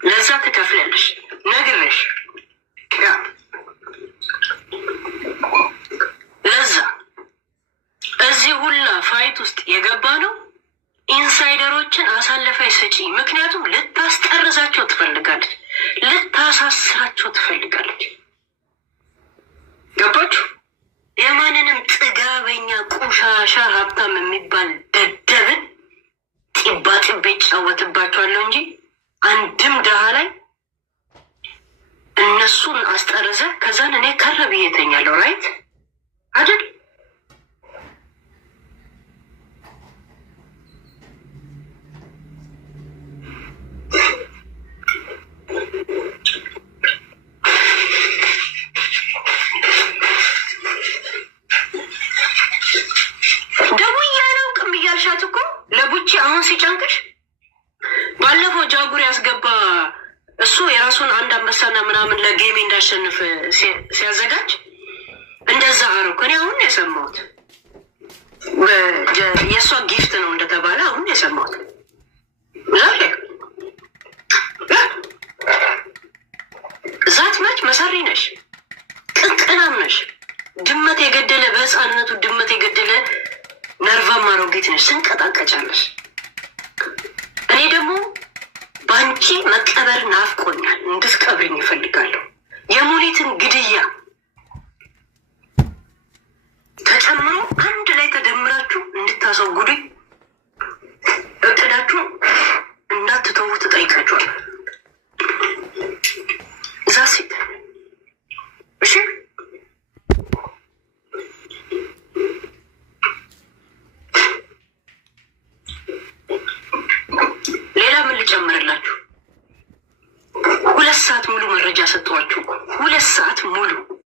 ለዛ ትከፍላለሽ ነግሬሽ ያ ለዛ እዚህ ሁላ ፋይት ውስጥ የገባ ነው። ኢንሳይደሮችን አሳልፈሽ ስጪ። ምክንያቱም ልታስጠርዛቸው ትፈልጋለች፣ ልታሳስራቸው ትፈልጋለች። ገባችሁ? የማንንም ጥጋበኛ ቆሻሻ ሀብታም የሚባል ደደብን ጢባ ጢቤ ይጫወትባቸዋለሁ እንጂ አንድም ድሃ ላይ እነሱን አስጠርዘ ከዛን እኔ ከረብ እየተኛለሁ። ራይት አይደል? ለቡቺ አሁን ሲጨንቅሽ ባለፈው ጃጉር ያስገባ እሱ የራሱን አንድ አንበሳና ምናምን ለጌሜ እንዳሸንፍ ሲያዘጋጅ እንደዛ አረኩ። እኔ አሁን የሰማሁት የእሷ ጊፍት ነው እንደተባለ አሁን የሰማሁት። ዛት መች መሰሪ ነሽ፣ ቅንቅናም ነሽ። ድመት የገደለ በህፃንነቱ ድመት የገደለ ነርቫማ አሮጊት ነሽ፣ ስንቀጣቀጫለሽ። እኔ ደግሞ በአንቺ መቀበር ናፍቆኛል፣ እንድትቀብርኝ ይፈልጋለሁ። የሙኒትን ግድያ ተጨምሮ አንድ ላይ ተደምራችሁ እንድታስወግዱኝ እቅዳችሁ እንዳትተዉ ትጠይቃችኋል። እዛ ሴት እሺ ጨምርላችሁ 2 ሰዓት ሙሉ መረጃ ሰጠኋችሁ። 2 ሰዓት ሙሉ